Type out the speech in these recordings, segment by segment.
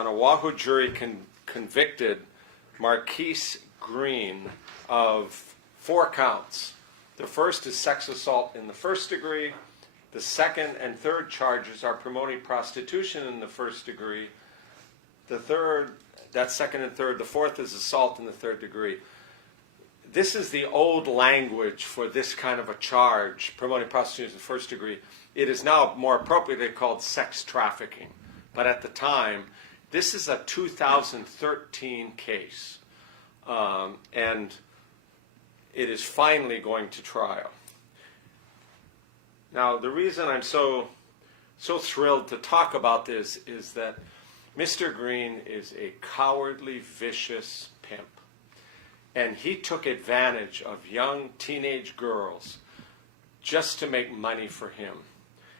an Oahu jury convicted Marquise Green of 4 counts. The first is sex assault in the first degree. The second and third charges are promoting prostitution in the first degree. The third, that's second and third. The fourth is assault in the third degree. This is the old language for this kind of a charge, promoting prostitution in the first degree. It is now more appropriately called sex trafficking. But at the time, this is a 2013 case. And it is finally going to trial. Now, the reason I'm so thrilled to talk about this is that Mr. Green is a cowardly, vicious pimp. And he took advantage of young teenage girls just to make money for him.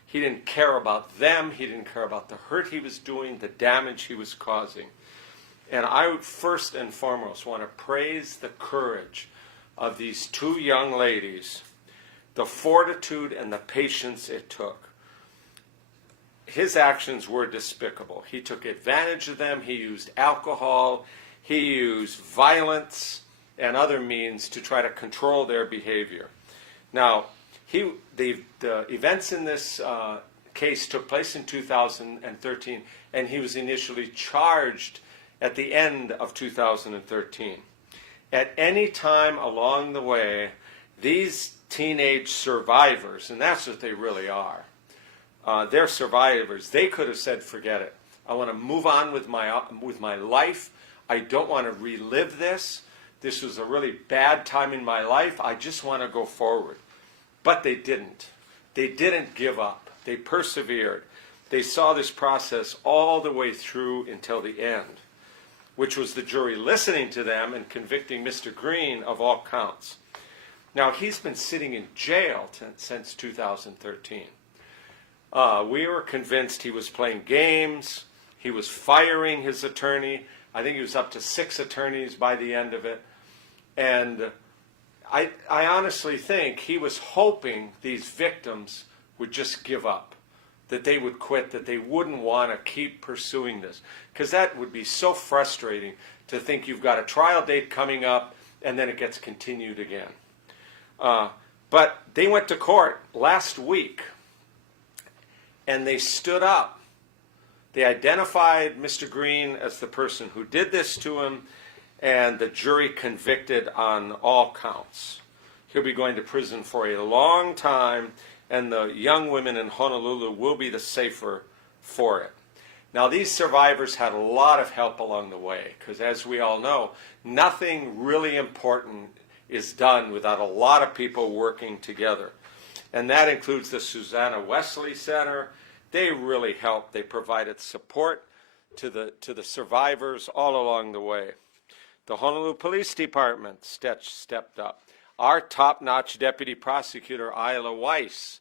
He didn't care about them. He didn't care about the hurt he was doing, the damage he was causing. And I first and foremost want to praise the courage of these 2 young ladies, the fortitude and the patience it took. His actions were despicable. He took advantage of them. He used alcohol. He used violence and other means to try to control their behavior. Now, the events in this case took place in 2013, and he was initially charged at the end of 2013. At any time along the way, these teenage survivors, and that's what they really are, they're survivors. They could have said, forget it. I want to move on with my life. I don't want to relive this. This was a really bad time in my life. I just want to go forward. But they didn't. They didn't give up. They persevered. They saw this process all the way through until the end, which was the jury listening to them and convicting Mr. Green of all counts. Now, he's been sitting in jail since 2013. We were convinced he was playing games. He was firing his attorney. I think he was up to 6 attorneys by the end of it. And I honestly think he was hoping these victims would just give up, that they would quit, that they wouldn't want to keep pursuing this. Because that would be so frustrating to think you've got a trial date coming up and then it gets continued again. But they went to court last week and they stood up. They identified Mr. Green as the person who did this to him, and the jury convicted on all counts. He'll be going to prison for a long time, and the young women in Honolulu will be the safer for it. Now, these survivors had a lot of help along the way, because as we all know, nothing really important is done without a lot of people working together. And that includes the Susanna Wesley Center. They really helped. They provided support to the survivors all along the way. The Honolulu Police Department stepped up. Our top-notch deputy prosecutor, Isla Weiss,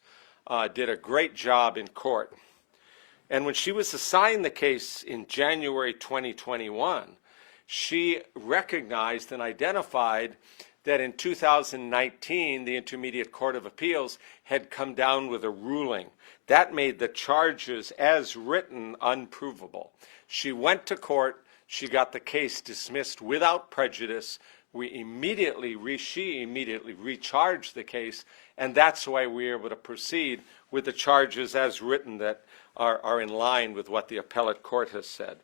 did a great job in court. And when she was assigned the case in January 2021, she recognized and identified that in 2019, the Intermediate Court of Appeals had come down with a ruling. That made the charges as written unprovable. She went to court. She got the case dismissed without prejudice. She immediately recharged the case, and that's why we were able to proceed with the charges as written that are in line with what the appellate court has said.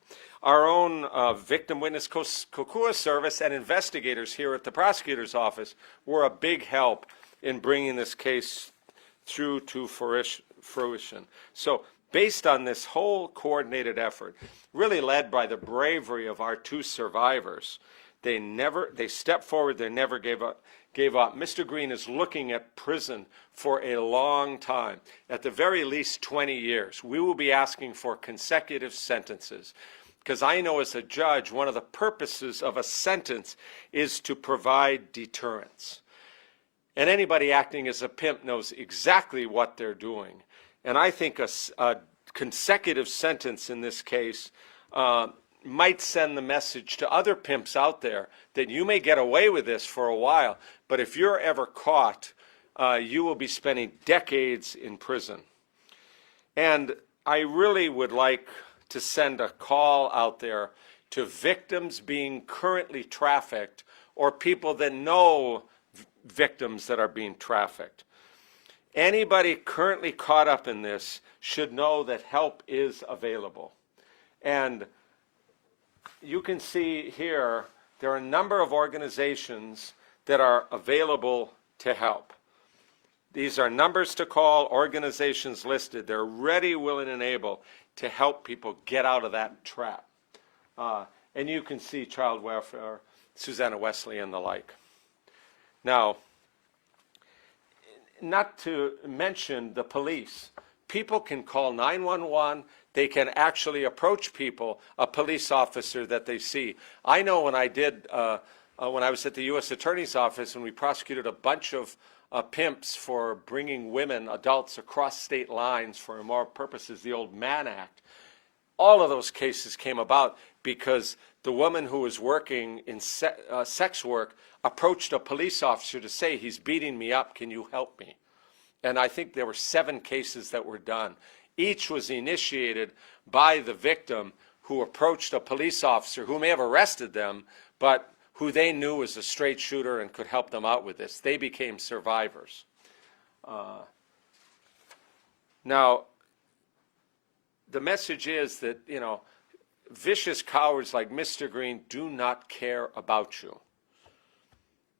Our own victim witness kokua service and investigators here at the prosecutor's office were a big help in bringing this case through to fruition. So based on this whole coordinated effort, really led by the bravery of our 2 survivors, they stepped forward, they never gave up. Mr. Green is looking at prison for a long time, at the very least 20 years. We will be asking for consecutive sentences, because I know as a judge, one of the purposes of a sentence is to provide deterrence. And anybody acting as a pimp knows exactly what they're doing. And I think a consecutive sentence in this case might send the message to other pimps out there that you may get away with this for a while, but if you're ever caught, you will be spending decades in prison. And I really would like to send a call out there to victims being currently trafficked or people that know victims that are being trafficked. Anybody currently caught up in this should know that help is available. And you can see here, there are a number of organizations that are available to help. These are numbers to call, organizations listed. They're ready, willing, and able to help people get out of that trap. And you can see child welfare, Susanna Wesley, and the like. Now, not to mention the police. People can call 911. They can actually approach people, a police officer that they see. I know when I did, when I was at the U.S. Attorney's Office and we prosecuted a bunch of pimps for bringing women, adults, across state lines for immoral purposes, the old Mann Act. All of those cases came about because the woman who was working in sex work approached a police officer to say, he's beating me up, can you help me? And I think there were 7 cases that were done. Each was initiated by the victim who approached a police officer who may have arrested them, but who they knew was a straight shooter and could help them out with this. They became survivors. Now, the message is that, you know, vicious cowards like Mr. Green do not care about you.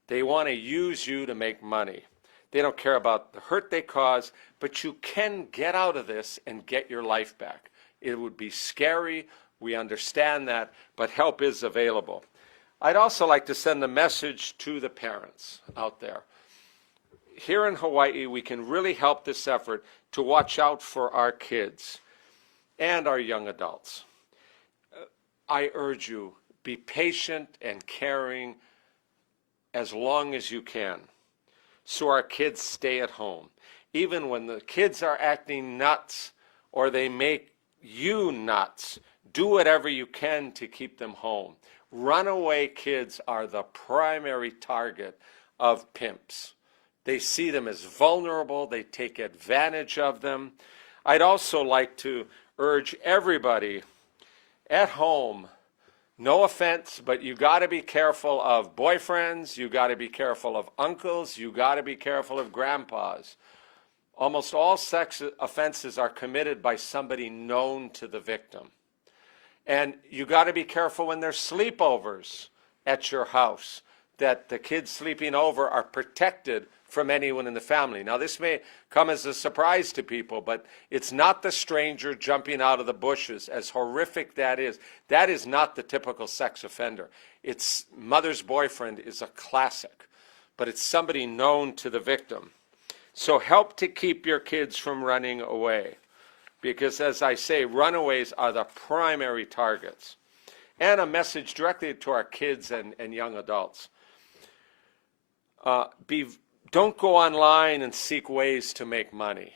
They want to use you to make money. They don't care about the hurt they cause, but you can get out of this and get your life back. It would be scary, we understand that, but help is available. I'd also like to send a message to the parents out there. Here in Hawaii, we can really help this effort to watch out for our kids and our young adults. I urge you, be patient and caring as long as you can, so our kids stay at home. Even when the kids are acting nuts or they make you nuts, do whatever you can to keep them home. Runaway kids are the primary target of pimps. They see them as vulnerable. They take advantage of them. I'd also like to urge everybody at home, no offense, but you got to be careful of boyfriends. You got to be careful of uncles. You got to be careful of grandpas. Almost all sex offenses are committed by somebody known to the victim. And you got to be careful when there's sleepovers at your house, that the kids sleeping over are protected from anyone in the family. Now, this may come as a surprise to people, but it's not the stranger jumping out of the bushes, as horrific that is. That is not the typical sex offender. It's mother's boyfriend is a classic, but it's somebody known to the victim. So help to keep your kids from running away, because as I say, runaways are the primary targets. And a message directly to our kids and young adults. Don't go online and seek ways to make money.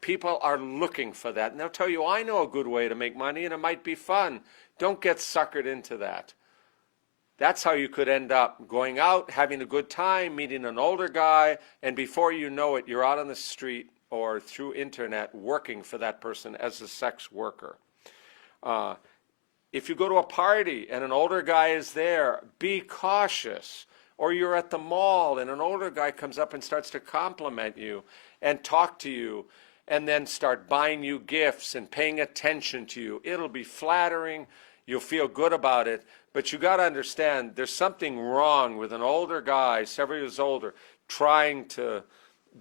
People are looking for that. And they'll tell you, I know a good way to make money and it might be fun. Don't get suckered into that. That's how you could end up going out, having a good time, meeting an older guy, and before you know it, you're out on the street or through internet working for that person as a sex worker. If you go to a party and an older guy is there, be cautious. Or you're at the mall and an older guy comes up and starts to compliment you and talk to you and then start buying you gifts and paying attention to you. It'll be flattering. You'll feel good about it. But you got to understand, there's something wrong with an older guy, several years older, trying to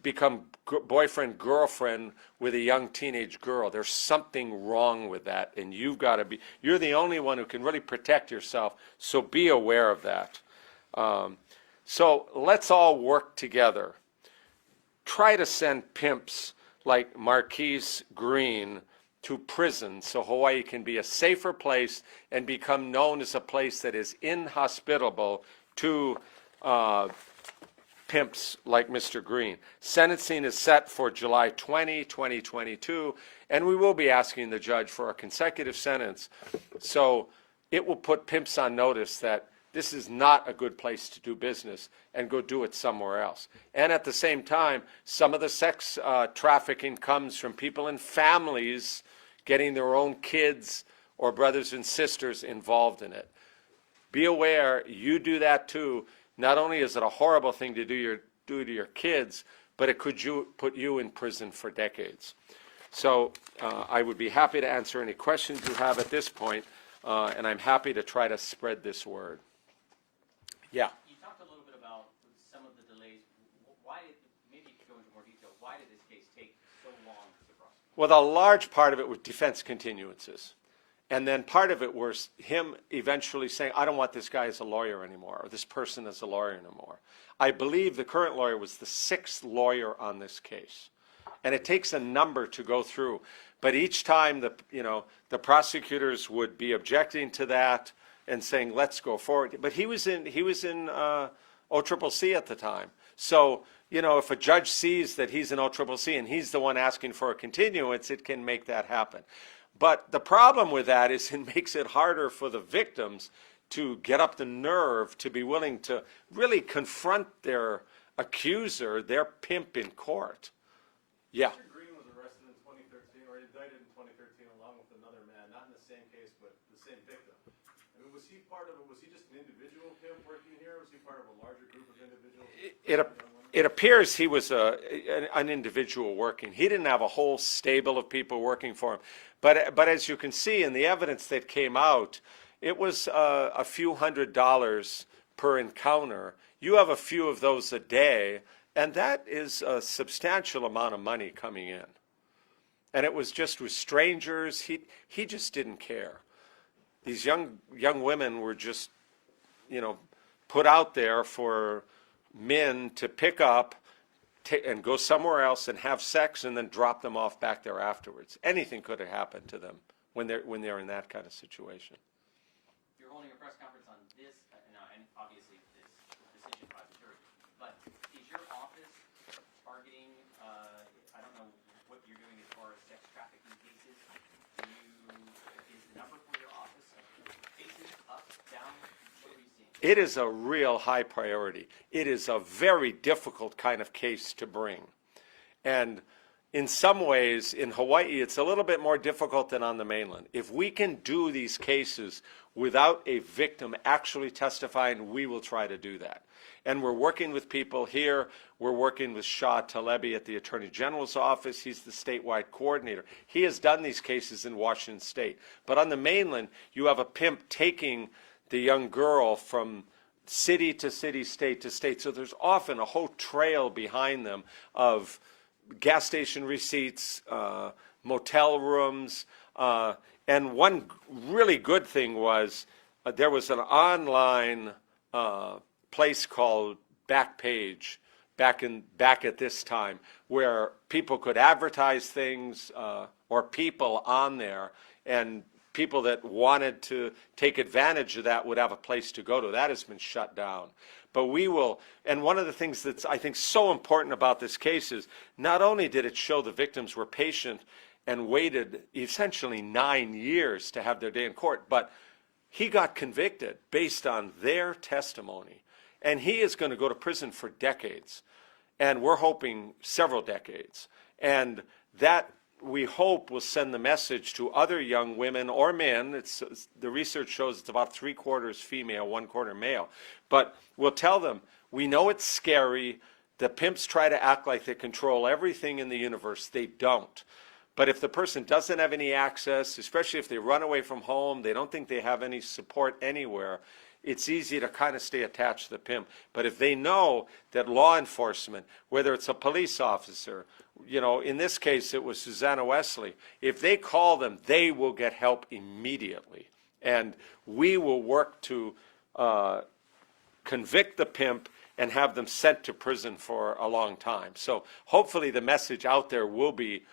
become boyfriend, girlfriend with a young teenage girl. There's something wrong with that, and you've got to be, you're the only one who can really protect yourself, so be aware of that. So let's all work together. Try to send pimps like Marquise Green to prison so Hawaii can be a safer place and become known as a place that is inhospitable to pimps like Mr. Green. Sentencing is set for July 20, 2022, and we will be asking the judge for a consecutive sentence. So it will put pimps on notice that this is not a good place to do business and go do it somewhere else. And at the same time, some of the sex trafficking comes from people in families getting their own kids or brothers and sisters involved in it. Be aware, you do that too. Not only is it a horrible thing to do to your kids, but it could put you in prison for decades. So I would be happy to answer any questions you have at this point, and I'm happy to try to spread this word. Yeah. You talked a little bit about some of the delays. Why did, maybe you could go into more detail, why did this case take so long to prosecute? Well, a large part of it was defense continuances. And then part of it was him eventually saying, I don't want this guy as a lawyer anymore, or this person as a lawyer anymore. I believe the current lawyer was the 6th lawyer on this case. And it takes a number to go through. But each time the prosecutors would be objecting to that and saying, let's go forward. But he was in OCCC at the time. So, if a judge sees that he's in OCCC and he's the one asking for a continuance, it can make that happen. But the problem with that is it makes it harder for the victims to get up the nerve to be willing to really confront their accuser, their pimp, in court. Yeah. Mr. Green was arrested in 2013, or indicted in 2013, along with another man, not in the same case, but the same victim. I mean, was he part of it? Was he just an individual pimp working here? Was he part of a larger group of individuals? It appears he was an individual working. He didn't have a whole stable of people working for him. But as you can see in the evidence that came out, it was a few $100s per encounter. You have a few of those a day, and that is a substantial amount of money coming in. And it was just with strangers. He just didn't care. These young women were just, put out there for men to pick up and go somewhere else and have sex and then drop them off back there afterwards. Anything could have happened to them when they're in that kind of situation. You're holding a press conference on this, and obviously this decision by the jury. But is your office targeting? I don't know what you're doing as far as sex trafficking cases. Is the number for your office cases up, down? What are you seeing? It is a real high priority. It is a very difficult kind of case to bring. And in some ways, in Hawaii, it's a little bit more difficult than on the mainland. If we can do these cases without a victim actually testifying, we will try to do that. And we're working with people here. We're working with Shah Talebi at the Attorney General's office. He's the statewide coordinator. He has done these cases in Washington State. But on the mainland, you have a pimp taking the young girl from city to city, state to state. So there's often a whole trail behind them of gas station receipts, motel rooms. And one really good thing was there was an online place called Backpage back at this time where people could advertise things or people on there, and people that wanted to take advantage of that would have a place to go to. That has been shut down. But we will, and one of the things that's, I think, so important about this case is not only did it show the victims were patient and waited essentially 9 years to have their day in court, but he got convicted based on their testimony. And he is going to go to prison for decades. And we're hoping several decades. And that, we hope, will send the message to other young women or men. The research shows it's about 3/4 female, 1/4 male. But we'll tell them, we know it's scary. The pimps try to act like they control everything in the universe. They don't. But if the person doesn't have any access, especially if they run away from home, they don't think they have any support anywhere, it's easy to kind of stay attached to the pimp. But if they know that law enforcement, whether it's a police officer, in this case it was Susanna Wesley, if they call them, they will get help immediately. And we will work to convict the pimp and have them sent to prison for a long time. So hopefully the message out there will be,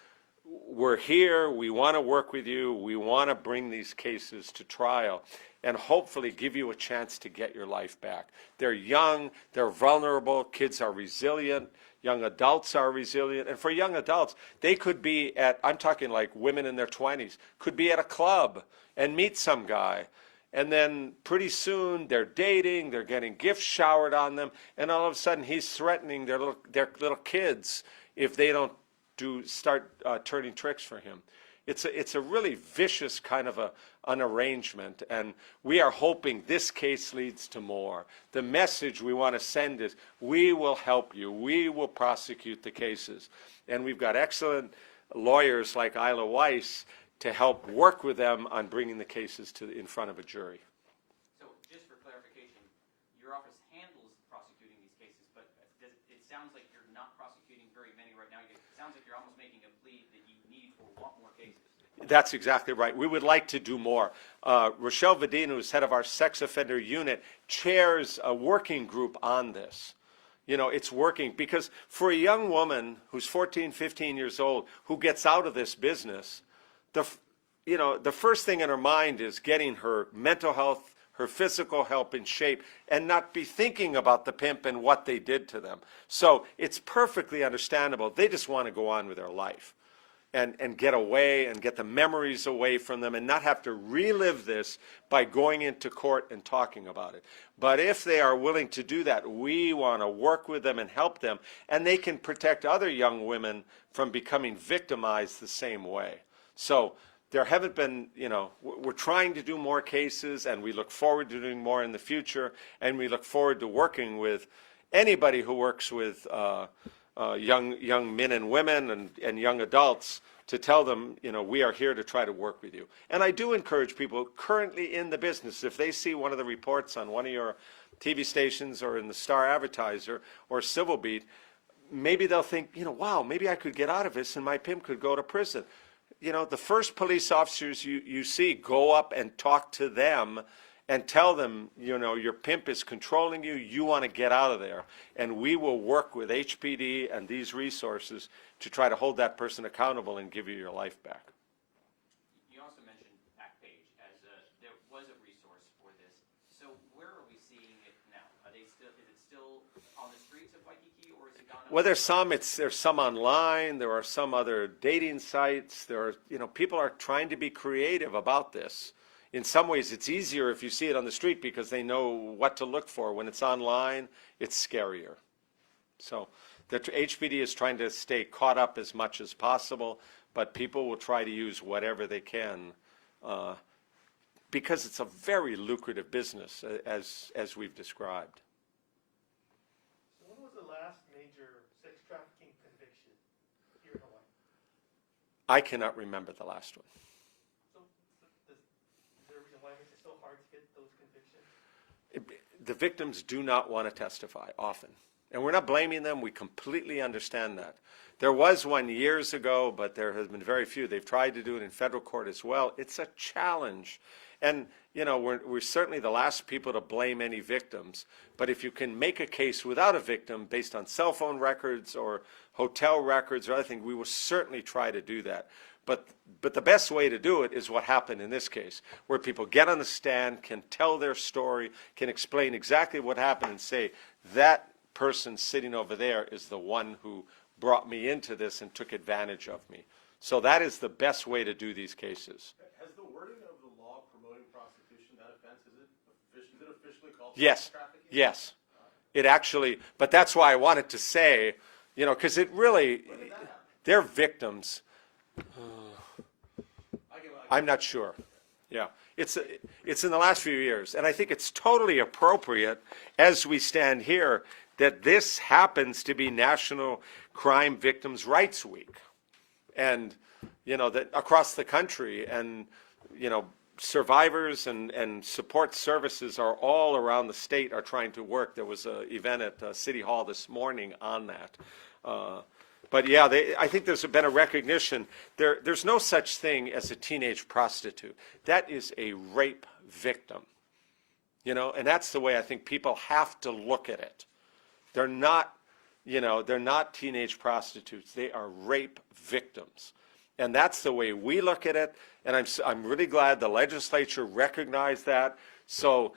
we're here, we want to work with you, we want to bring these cases to trial, and hopefully give you a chance to get your life back. They're young, they're vulnerable, kids are resilient, young adults are resilient, and for young adults, they could be at, I'm talking like women in their 20s, could be at a club and meet some guy, and then pretty soon they're dating, they're getting gifts showered on them, and all of a sudden he's threatening their little kids if they don't start turning tricks for him. It's a really vicious kind of an arrangement, and we are hoping this case leads to more. The message we want to send is, we will help you, we will prosecute the cases. And we've got excellent lawyers like Isla Weiss to help work with them on bringing the cases in front of a jury. So just for clarification, your office handles prosecuting these cases, but it sounds like you're not prosecuting very many right now. It sounds like you're almost making a plea that you need or want more cases. That's exactly right. We would like to do more. Rochelle Vadina, who's head of our sex offender unit, chairs a working group on this. You know, it's working because for a young woman who's 14, 15 years old who gets out of this business, the first thing in her mind is getting her mental health, her physical health in shape, and not be thinking about the pimp and what they did to them. So it's perfectly understandable. They just want to go on with their life and get away and get the memories away from them and not have to relive this by going into court and talking about it. But if they are willing to do that, we want to work with them and help them, and they can protect other young women from becoming victimized the same way. So there haven't been, we're trying to do more cases, and we look forward to doing more in the future, and we look forward to working with anybody who works with young men and women and young adults to tell them, we are here to try to work with you. And I do encourage people currently in the business, if they see one of the reports on one of your TV stations or in the Star Advertiser or Civil Beat, maybe they'll think, wow, maybe I could get out of this and my pimp could go to prison. The first police officers you see, go up and talk to them and tell them, your pimp is controlling you, you want to get out of there. And we will work with HPD and these resources to try to hold that person accountable and give you your life back. You also mentioned Backpage as there was a resource for this. So where are we seeing it now? Is it still on the streets of Waikiki, or is it gone? Well, there's some online. There are some other dating sites. There are, people are trying to be creative about this. In some ways, it's easier if you see it on the street because they know what to look for. When it's online, it's scarier. So the HPD is trying to stay caught up as much as possible, but people will try to use whatever they can because it's a very lucrative business, as we've described. So when was the last major sex trafficking conviction here in Hawaii? I cannot remember the last one. Is there a reason why it makes it so hard to get those convictions? The victims do not want to testify often. And we're not blaming them. We completely understand that. There was one years ago, but there has been very few. They've tried to do it in federal court as well. It's a challenge. And, we're certainly the last people to blame any victims. But if you can make a case without a victim based on cell phone records or hotel records or other things, we will certainly try to do that. But the best way to do it is what happened in this case, where people get on the stand, can tell their story, can explain exactly what happened and say, that person sitting over there is the one who brought me into this and took advantage of me. So that is the best way to do these cases. Has the wording of the law promoting prostitution, that offense, is it officially called Yes. trafficking? Yes. It actually, but that's why I wanted to say, because it really, they're victims. I'm not sure. Yeah. It's in the last few years. And I think it's totally appropriate as we stand here that this happens to be National Crime Victims' Rights Week. And, that across the country and, survivors and support services are all around the state are trying to work. There was an event at City Hall this morning on that. But yeah, I think there's been a recognition. There's no such thing as a teenage prostitute. That is a rape victim. And that's the way I think people have to look at it. They're not teenage prostitutes. They are rape victims. And that's the way we look at it. And I'm really glad the legislature recognized that. So,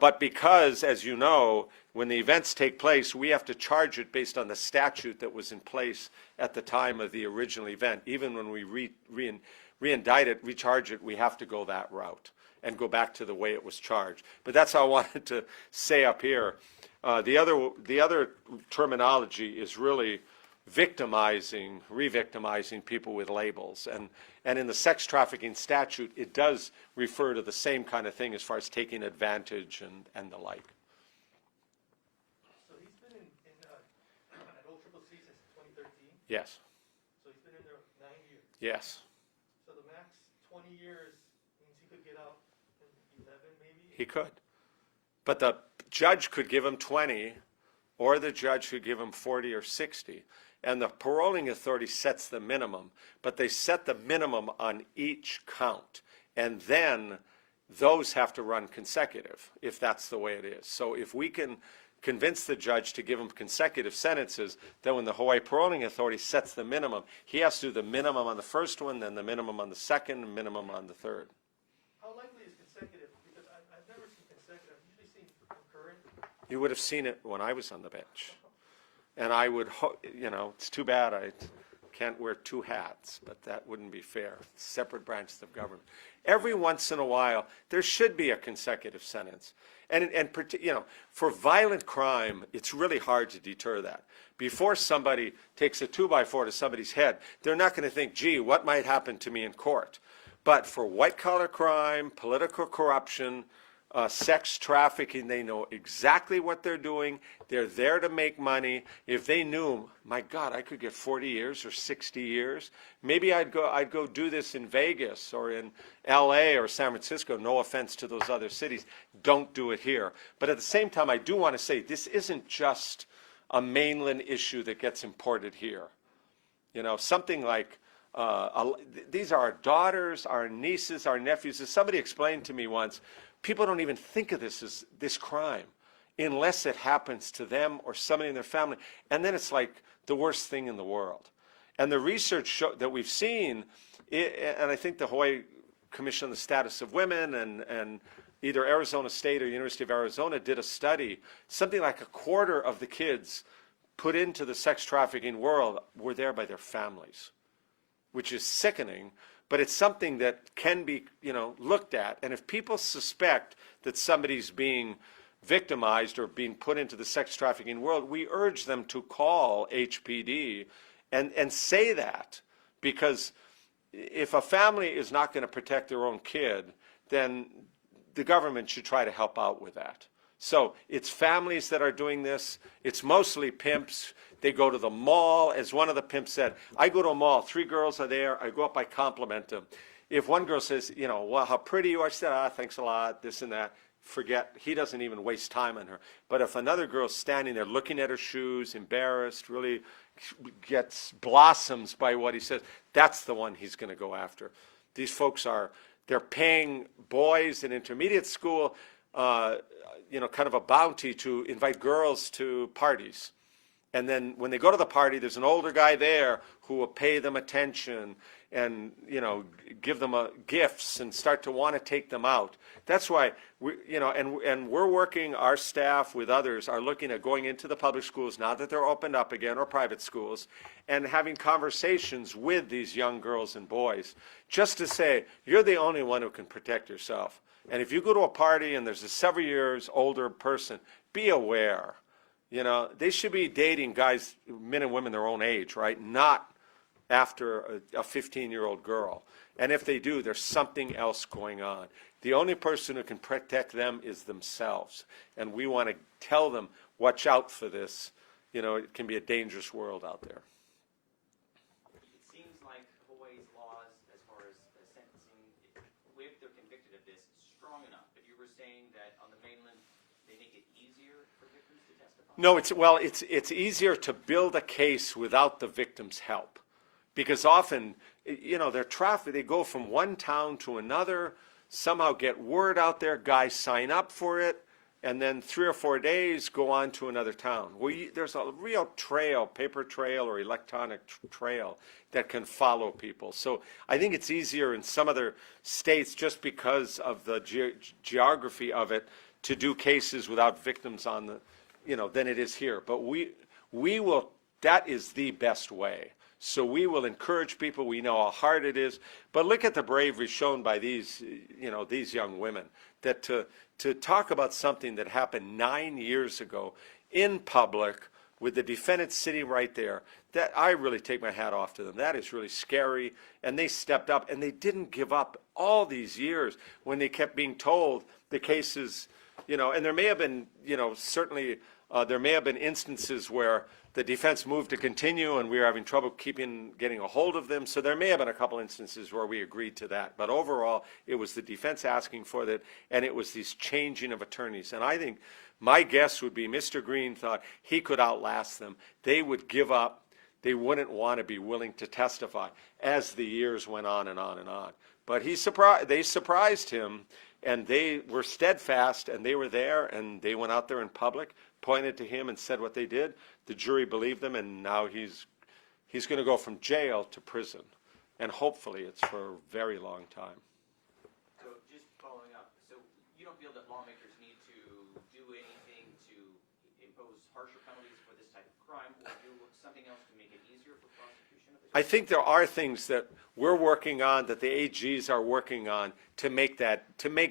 but because, as you know, when the events take place, we have to charge it based on the statute that was in place at the time of the original event. Even when we re-indict it, recharge it, we have to go that route and go back to the way it was charged. But that's how I wanted to say up here. The other terminology is really victimizing, re-victimizing people with labels. And in the sex trafficking statute, it does refer to the same kind of thing as far as taking advantage and the like. So he's been at Old Triple C since 2013. Yes. So he's been in there 9 years. Yes. So the max 20 years means he could get out in 11 maybe? He could. But the judge could give him 20, or the judge could give him 40 or 60. And the paroling authority sets the minimum, but they set the minimum on each count. And then those have to run consecutive, if that's the way it is. So if we can convince the judge to give him consecutive sentences, then when the Hawaii Paroling Authority sets the minimum, he has to do the minimum on the first one, then the minimum on the second, and minimum on the third. How likely is consecutive? Because I've never seen consecutive. I've usually seen concurrent. You would have seen it when I was on the bench. And I would, it's too bad I can't wear two hats, but that wouldn't be fair. Separate branches of government. Every once in a while, there should be a consecutive sentence. And for violent crime, it's really hard to deter that. Before somebody takes a 2x4 to somebody's head, they're not going to think, gee, what might happen to me in court? But for white-collar crime, political corruption, sex trafficking, they know exactly what they're doing. They're there to make money. If they knew, my God, I could get 40 years or 60 years, maybe I'd go do this in Vegas or in LA or San Francisco. No offense to those other cities. Don't do it here. But at the same time, I do want to say this isn't just a mainland issue that gets imported here. Something like these are our daughters, our nieces, our nephews. As somebody explained to me once, people don't even think of this as this crime unless it happens to them or somebody in their family. And then it's like the worst thing in the world. And the research that we've seen, and I think the Hawaii Commission on the Status of Women and either Arizona State or University of Arizona did a study, something like a quarter of the kids put into the sex trafficking world were there by their families, which is sickening. But it's something that can be, looked at. And if people suspect that somebody's being victimized or being put into the sex trafficking world, we urge them to call HPD and say that. Because if a family is not going to protect their own kid, then the government should try to help out with that. So it's families that are doing this. It's mostly pimps. They go to the mall. As one of the pimps said, I go to a mall, 3 girls are there, I go up, I compliment them. If one girl says, well, how pretty you are, she said, thanks a lot, this and that, forget, he doesn't even waste time on her. But if another girl's standing there looking at her shoes, embarrassed, really gets blossoms by what he says, that's the one he's going to go after. These folks they're paying boys in intermediate school, kind of a bounty to invite girls to parties. And then when they go to the party, there's an older guy there who will pay them attention and, give them gifts and start to want to take them out. That's why, and we're working, our staff with others are looking at going into the public schools now that they're opened up again, or private schools, and having conversations with these young girls and boys just to say, you're the only one who can protect yourself. And if you go to a party and there's a several years older person, be aware. They should be dating guys, men and women their own age, right? Not after a 15-year-old girl. And if they do, there's something else going on. The only person who can protect them is themselves. And we want to tell them, watch out for this. It can be a dangerous world out there. It seems like Hawaii's laws, as far as sentencing, if they're convicted of this, is strong enough. But you were saying that on the mainland, they make it easier for victims to testify? No, it's easier to build a case without the victim's help. Because often, they're trafficked. They go from one town to another, somehow get word out there, guys sign up for it, and then 3 or 4 days go on to another town. There's a real trail, paper trail or electronic trail that can follow people. So I think it's easier in some other states just because of the geography of it to do cases without victims on than it is here. But we will, that is the best way. So we will encourage people. We know how hard it is. But look at the bravery shown by these young women, that to talk about something that happened 9 years ago in public with the defendant sitting right there, that I really take my hat off to them. That is really scary. And they stepped up, and they didn't give up all these years when they kept being told the cases, and there may have been, certainly there may have been instances where the defense moved to continue and we were having trouble getting a hold of them. So there may have been a couple instances where we agreed to that. But overall, it was the defense asking for that, and it was these changing of attorneys. And I think my guess would be Mr. Green thought he could outlast them. They would give up. They wouldn't want to be willing to testify as the years went on and on and on. But they surprised him, and they were steadfast, and they were there, and they went out there in public, pointed to him and said what they did. The jury believed them, and now he's going to go from jail to prison. And hopefully it's for a very long time. So just following up, so you don't feel that lawmakers need to do anything to impose harsher penalties for this type of crime, or do something else to make it easier for prosecution of this? I think there are things that we're working on, that the AGs are working on, to make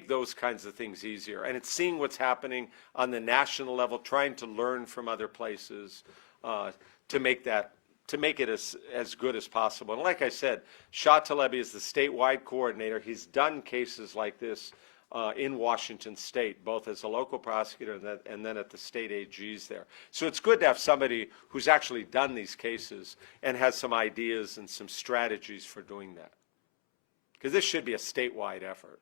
those kinds of things easier. And it's seeing what's happening on the national level, trying to learn from other places to make it as good as possible. And like I said, Shah Talebi is the statewide coordinator. He's done cases like this in Washington State, both as a local prosecutor and then at the state AGs there. So it's good to have somebody who's actually done these cases and has some ideas and some strategies for doing that. Because this should be a statewide effort.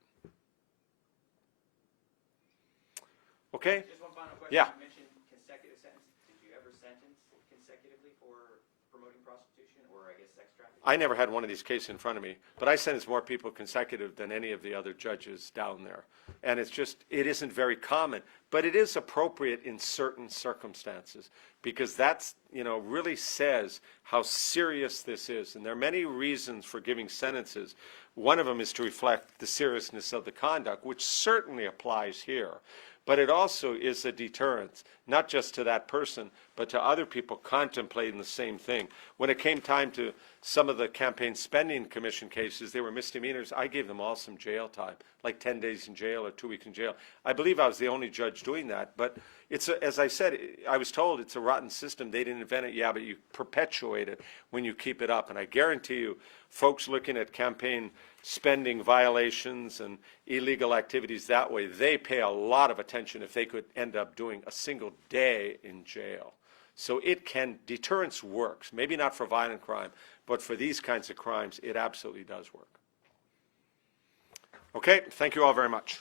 Okay? Just one final question. Yeah. You mentioned consecutive sentence. Did you ever sentence consecutively for promoting prostitution or, I guess, sex trafficking? I never had one of these cases in front of me, but I sentenced more people consecutive than any of the other judges down there. And it isn't very common, but it is appropriate in certain circumstances, because that's, really says how serious this is. And there are many reasons for giving sentences. One of them is to reflect the seriousness of the conduct, which certainly applies here. But it also is a deterrent, not just to that person, but to other people contemplating the same thing. When it came time to some of the Campaign Spending Commission cases, they were misdemeanors. I gave them all some jail time, like 10 days in jail or 2 weeks in jail. I believe I was the only judge doing that. But as I said, I was told it's a rotten system. They didn't invent it. Yeah, but you perpetuate it when you keep it up. And I guarantee you, folks looking at campaign spending violations and illegal activities that way, they pay a lot of attention if they could end up doing a single day in jail. So deterrence works. Maybe not for violent crime, but for these kinds of crimes, it absolutely does work. Okay, thank you all very much.